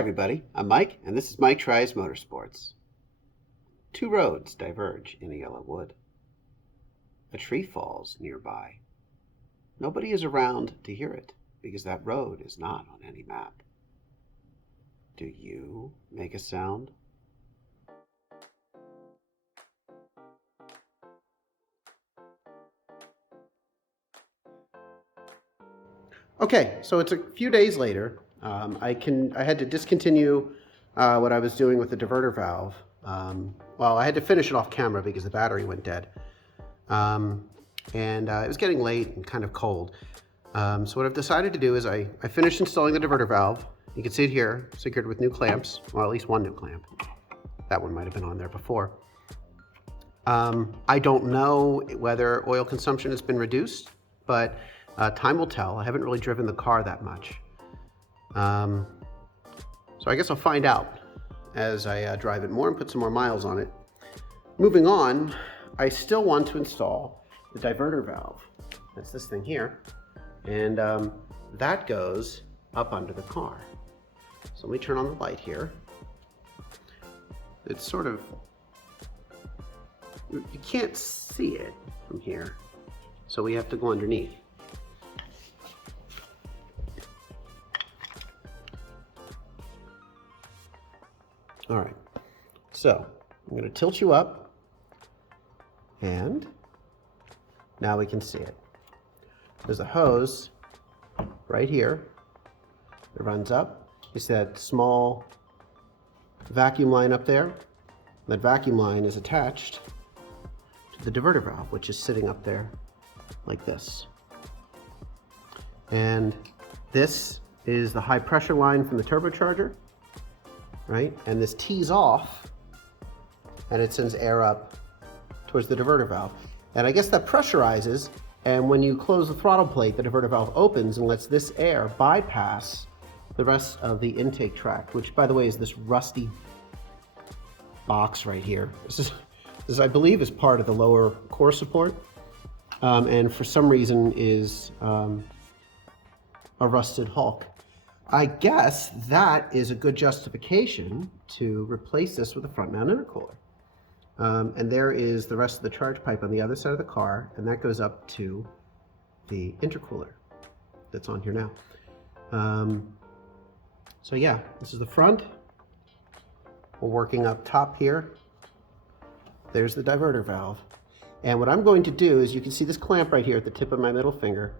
everybody, I'm Mike, and this is Mike Tries Motorsports. Two roads diverge in a yellow wood. A tree falls nearby. Nobody is around to hear it, because that road is not on any map. Do you make a sound? Okay, so it's a few days later. I had to discontinue what I was doing with the diverter valve. Well, I had to finish it off camera because the battery went dead. It was getting late and kind of cold. So what I've decided to do is I finished installing the diverter valve. You can see it here, secured with new clamps, well, at least one new clamp. That one might have been on there before. I don't know whether oil consumption has been reduced, but time will tell. I haven't really driven the car that much. So I guess I'll find out as I drive it more and put some more miles on it. Moving on, I still want to install the diverter valve. That's this thing here. And that goes up under the car. So let me turn on the light here. It's sort of, you can't see it from here. So we have to go underneath. All right, so I'm going to tilt you up, and now we can see it. There's a hose right here that runs up. You see that small vacuum line up there? That vacuum line is attached to the diverter valve, which is sitting up there like this. And this is the high pressure line from the turbocharger. Right? And this tees off and it sends air up towards the diverter valve. And I guess that pressurizes, and when you close the throttle plate, the diverter valve opens and lets this air bypass the rest of the intake tract, which by the way is this rusty box right here. This I believe is part of the lower core support, and for some reason is a rusted hulk. I guess that is a good justification to replace this with a front mount intercooler. And there is the rest of the charge pipe on the other side of the car, and that goes up to the intercooler that's on here now. So yeah, this is the front. We're working up top here. There's the diverter valve. And what I'm going to do is, you can see this clamp right here at the tip of my middle finger.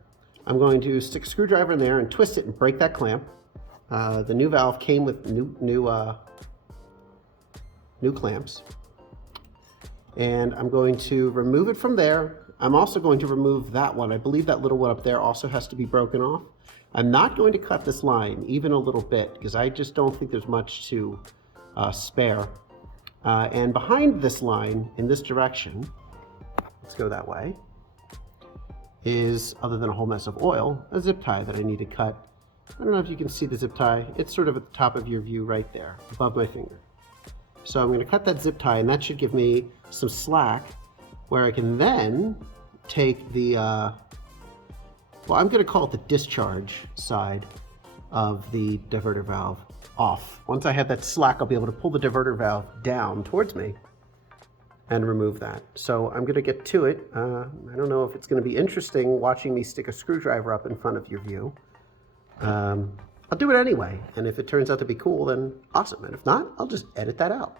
I'm going to stick a screwdriver in there and twist it and break that clamp. The new valve came with new clamps. And I'm going to remove it from there. I'm also going to remove that one. I believe that little one up there also has to be broken off. I'm not going to cut this line even a little bit because I just don't think there's much to spare. And behind this line in this direction, let's go that way, is, other than a whole mess of oil, a zip tie that I need to cut. I don't know if you can see the zip tie. It's sort of at the top of your view right there, above my finger. So I'm going to cut that zip tie, and that should give me some slack where I can then take the, well, I'm going to call it the discharge side of the diverter valve off. Once I have that slack, I'll be able to pull the diverter valve down towards me and remove that. So I'm going to get to it. I don't know if it's going to be interesting watching me stick a screwdriver up in front of your view. I'll do it anyway, and if it turns out to be cool, then awesome, and if not, I'll just edit that out.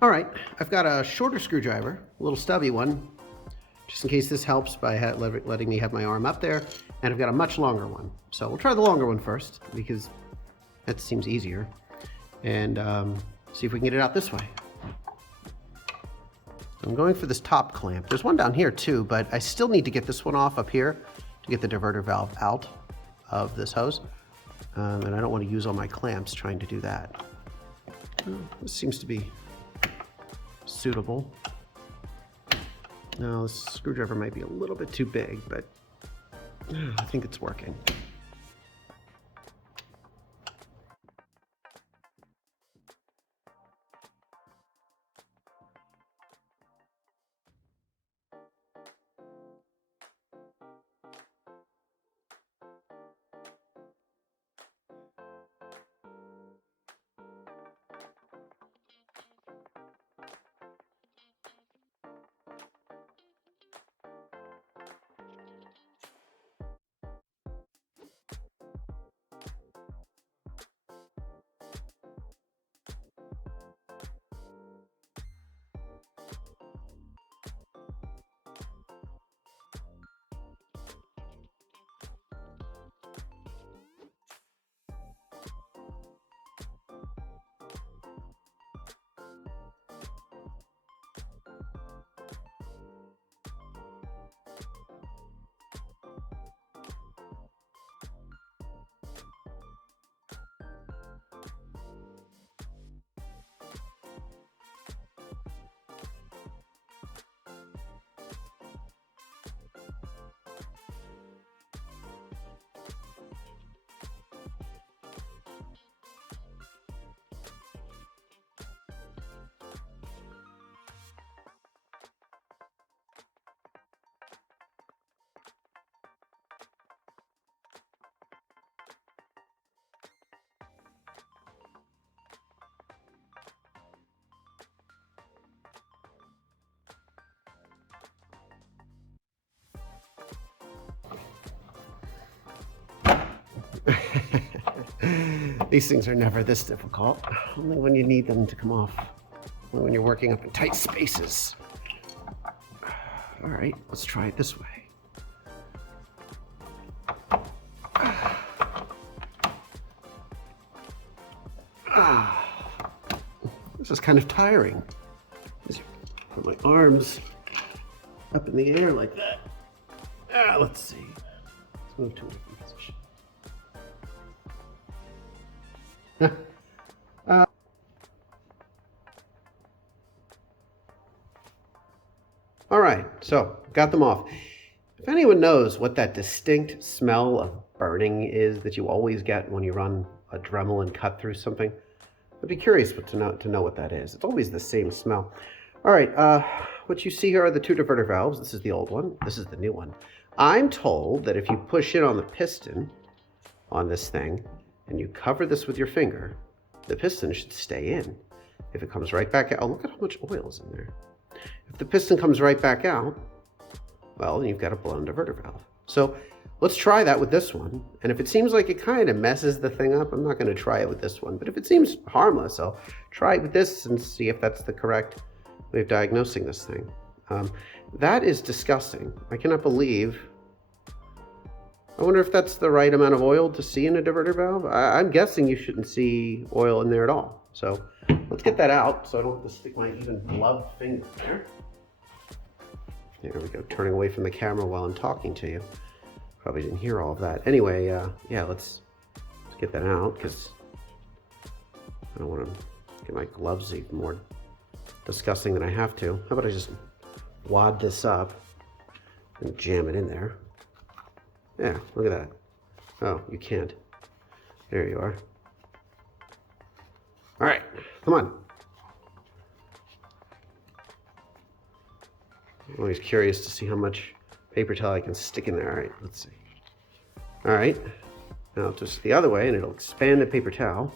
All right, I've got a shorter screwdriver, a little stubby one, just in case this helps by letting me have my arm up there, and I've got a much longer one. So we'll try the longer one first, because that seems easier, and see if we can get it out this way. I'm going for this top clamp. There's one down here too, but I still need to get this one off up here to get the diverter valve out of this hose. And I don't want to use all my clamps trying to do that. This seems to be suitable. Now, this screwdriver might be a little bit too big, but I think it's working. These things are never this difficult, only when you need them to come off, only when you're working up in tight spaces. All right, let's try it this way. This is kind of tiring. Put my arms up in the air like that. Let's see. Let's move to a different position. All right, so got them off. If anyone knows what that distinct smell of burning is that you always get when you run a Dremel and cut through something, I'd be curious to know what that is. It's always the same smell. All right, what you see here are the two diverter valves. This is the old one. This is the new one. I'm told that if you push in on the piston on this thing and you cover this with your finger, the piston should stay in. If it comes right back out, oh, look at how much oil is in there. If the piston comes right back out, well, then you've got a blown diverter valve. So let's try that with this one. And if it seems like it kind of messes the thing up, I'm not going to try it with this one. But if it seems harmless, I'll try it with this and see if that's the correct way of diagnosing this thing. That is disgusting. I cannot believe. I wonder if that's the right amount of oil to see in a diverter valve. I'm guessing you shouldn't see oil in there at all. So let's get that out so I don't have to stick my even gloved finger there. There we go, turning away from the camera while I'm talking to you. Probably didn't hear all of that. Anyway, yeah, let's get that out because I don't want to get my gloves even more disgusting than I have to. How about I just wad this up and jam it in there? Yeah, look at that. Oh, you can't. There you are. All right, come on. I'm always curious to see how much paper towel I can stick in there. All right, let's see. All right, now just the other way and it'll expand the paper towel.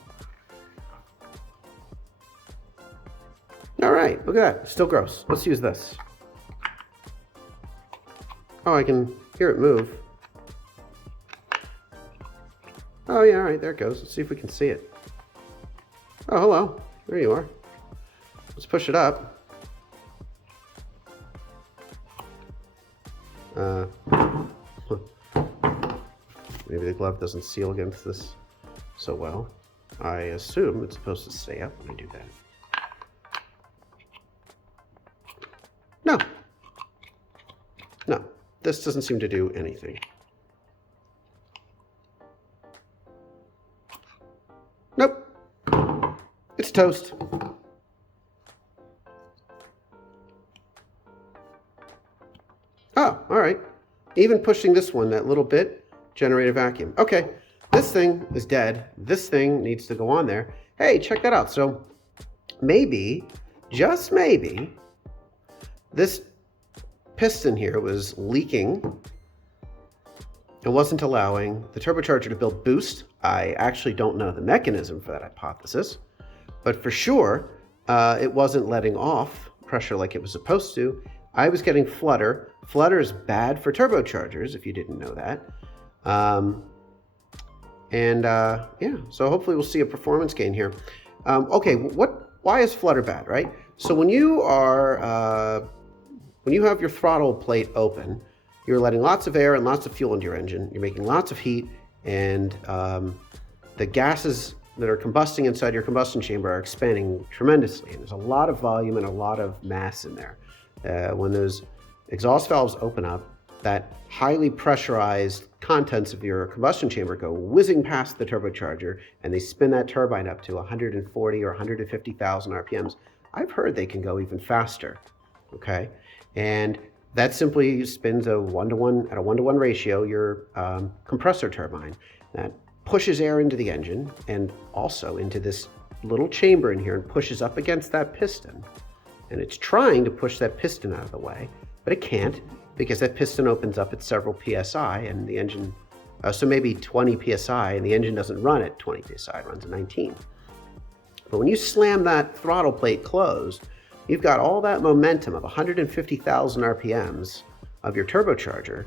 All right, look at that, still gross. Let's use this. Oh, I can hear it move. Oh yeah, all right, there it goes. Let's see if we can see it. Oh, hello, there you are. Let's push it up. Maybe the glove doesn't seal against this so well. I assume it's supposed to stay up when I do that. No. No, this doesn't seem to do anything. Nope. It's toast. Oh, all right. Even pushing this one that little bit, generate a vacuum. Okay, this thing is dead. This thing needs to go on there. Hey, check that out. So maybe, just maybe, this piston here was leaking and wasn't allowing the turbocharger to build boost. I actually don't know the mechanism for that hypothesis, but for sure, it wasn't letting off pressure like it was supposed to. I was getting flutter. Flutter is bad for turbochargers, if you didn't know that. Yeah, so hopefully we'll see a performance gain here. Okay, why is flutter bad, right? So when you are, when you have your throttle plate open, you're letting lots of air and lots of fuel into your engine. You're making lots of heat, and the gases that are combusting inside your combustion chamber are expanding tremendously. And there's a lot of volume and a lot of mass in there. When those exhaust valves open up, that highly pressurized contents of your combustion chamber go whizzing past the turbocharger, and they spin that turbine up to 140 or 150,000 RPMs. I've heard they can go even faster, okay? And that simply spins a one-to-one, at a one-to-one ratio, your compressor turbine. That pushes air into the engine and also into this little chamber in here and pushes up against that piston. And it's trying to push that piston out of the way, but it can't because that piston opens up at several PSI and the engine, so maybe 20 PSI, and the engine doesn't run at 20 PSI, it runs at 19. But when you slam that throttle plate closed, you've got all that momentum of 150,000 RPMs of your turbocharger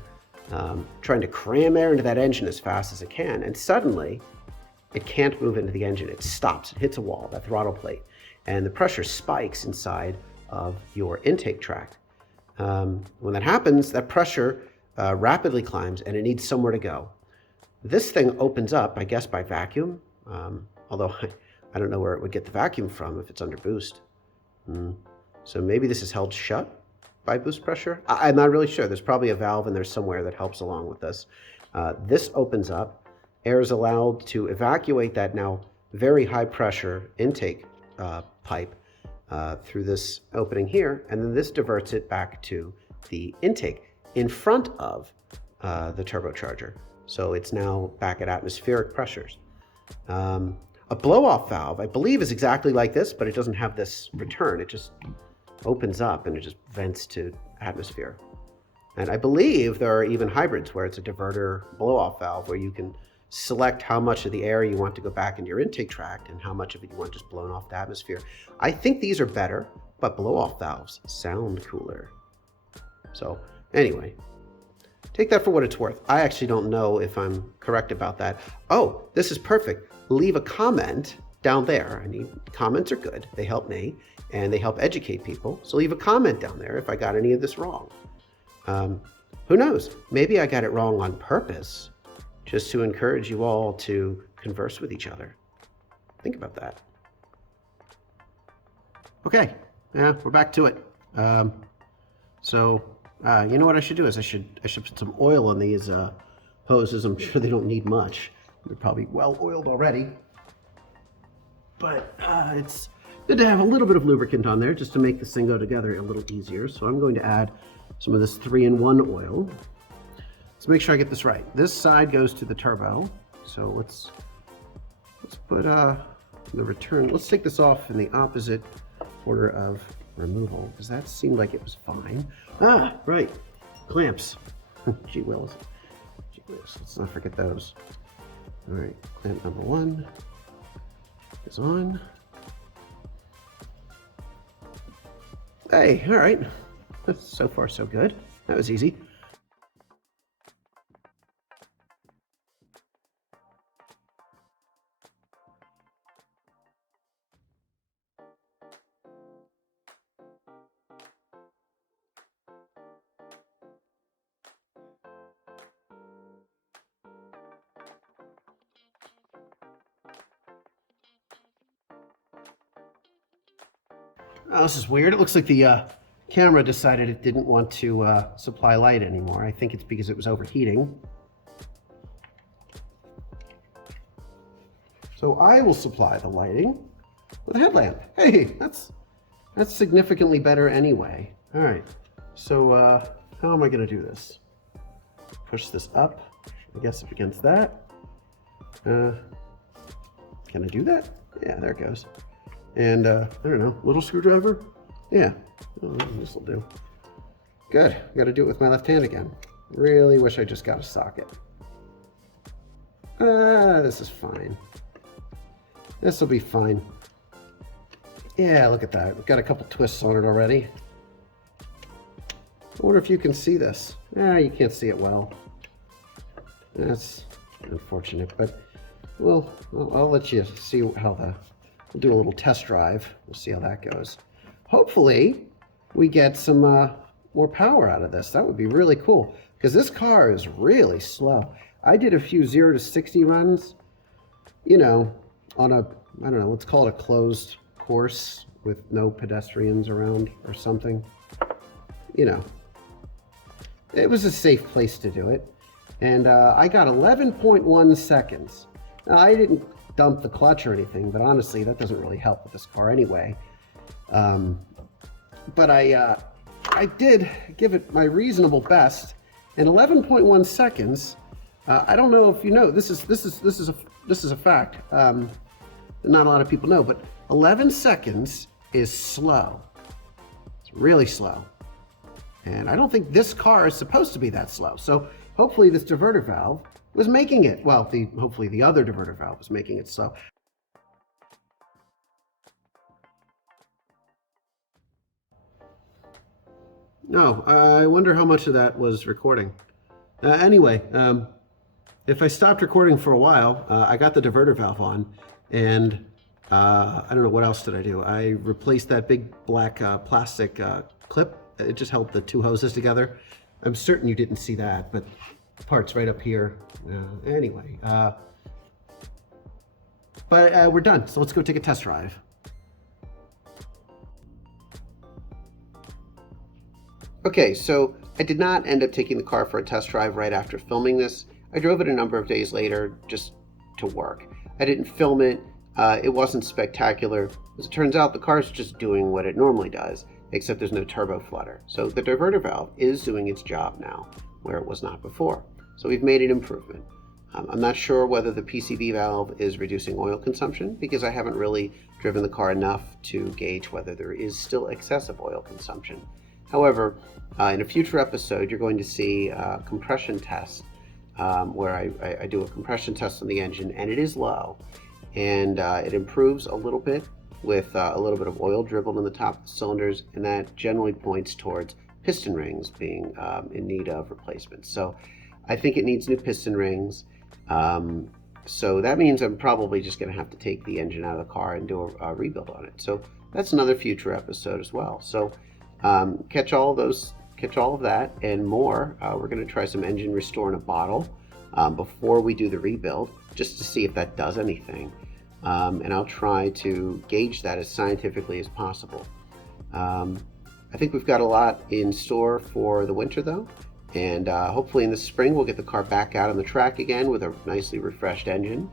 trying to cram air into that engine as fast as it can. And suddenly, it can't move into the engine. It stops, it hits a wall, that throttle plate, and the pressure spikes inside of your intake tract. When that happens, that pressure rapidly climbs and it needs somewhere to go. This thing opens up, I guess, by vacuum, although I don't know where it would get the vacuum from if it's under boost. So maybe this is held shut by boost pressure. I'm not really sure. There's probably a valve in there somewhere that helps along with this. This opens up. Air is allowed to evacuate that now very high pressure intake pipe through this opening here, and then this diverts it back to the intake in front of the turbocharger. So it's now back at atmospheric pressures. A blow-off valve, I believe, is exactly like this, but it doesn't have this return. It just opens up and it just vents to atmosphere. And I believe there are even hybrids where it's a diverter blow-off valve where you can select how much of the air you want to go back into your intake tract and how much of it you want just blown off the atmosphere. I think these are better, but blow-off valves sound cooler. So anyway, take that for what it's worth. I actually don't know if I'm correct about that. Oh, this is perfect. Leave a comment down there. I mean, comments are good. They help me and they help educate people. So leave a comment down there if I got any of this wrong. Who knows? Maybe I got it wrong on purpose, just to encourage you all to converse with each other. Think about that. Okay, yeah, we're back to it. You know what I should do is I should put some oil on these hoses. I'm sure they don't need much. They're probably well oiled already. But it's good to have a little bit of lubricant on there just to make this thing go together a little easier. So I'm going to add some of this 3-in-1 oil. Let's make sure I get this right. This side goes to the turbo. So let's put the return. Let's take this off in the opposite order of removal, because that seemed like it was fine. Ah, right. Clamps. Gee whiz. Gee whiz. Let's not forget those. All right. Clamp number 1 is on. Hey, all right. So far, so good. That was easy. Oh, this is weird. It looks like the camera decided it didn't want to supply light anymore. I think it's because it was overheating. So I will supply the lighting with a headlamp. Hey, that's significantly better anyway. All right, so how am I gonna do this? Push this up, I guess up against that. Can I do that? Yeah, there it goes. And I don't know, little screwdriver? Yeah, this will do. Good, gotta do it with my left hand again. Really wish I just got a socket. This is fine. This will be fine. Yeah, look at that. We've got a couple twists on it already. I wonder if you can see this. You can't see it well. That's unfortunate, but I'll let you see how we'll do a little test drive. We'll see how that goes. Hopefully, we get some more power out of this. That would be really cool, because this car is really slow. I did a few 0 to 60 runs, you know, on a, I don't know, let's call it a closed course with no pedestrians around or something. You know, it was a safe place to do it. And I got 11.1 seconds. Now, I didn't dump the clutch or anything, but honestly, that doesn't really help with this car anyway. But I did give it my reasonable best, and 11.1 seconds. I don't know if you know, this is a fact that not a lot of people know, but 11 seconds is slow. It's really slow, and I don't think this car is supposed to be that slow. So hopefully this diverter valve was making it, well, hopefully the other diverter valve was making it slow. No, I wonder how much of that was recording. Anyway, if I stopped recording for a while, I got the diverter valve on, and I don't know, what else did I do? I replaced that big black plastic clip. It just held the two hoses together. I'm certain you didn't see that, but the part's right up here. Anyway, but we're done, so let's go take a test drive. Okay, so I did not end up taking the car for a test drive right after filming this. I drove it a number of days later just to work. I didn't film it. It wasn't spectacular. As it turns out, the car's just doing what it normally does, except there's no turbo flutter. So the diverter valve is doing its job now, where it was not before. So we've made an improvement. I'm not sure whether the PCV valve is reducing oil consumption, because I haven't really driven the car enough to gauge whether there is still excessive oil consumption. However, in a future episode, you're going to see a compression test where I do a compression test on the engine, and it is low, and it improves a little bit with a little bit of oil dribbled in the top of the cylinders, and that generally points towards piston rings being in need of replacement. So I think it needs new piston rings. So that means I'm probably just going to have to take the engine out of the car and do a rebuild on it. So that's another future episode as well. So catch all of that and more. We're going to try some engine restore in a bottle before we do the rebuild, just to see if that does anything. And I'll try to gauge that as scientifically as possible. I think we've got a lot in store for the winter though, and hopefully in the spring we'll get the car back out on the track again with a nicely refreshed engine,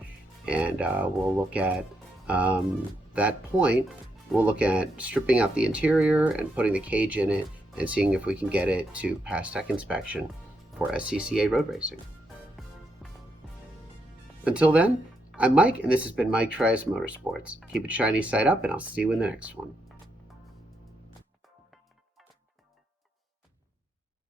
and we'll look at that point. We'll look at stripping out the interior and putting the cage in it and seeing if we can get it to pass tech inspection for SCCA road racing. Until then, I'm Mike, and this has been Mike Tries Motorsports. Keep it shiny side up, and I'll see you in the next one.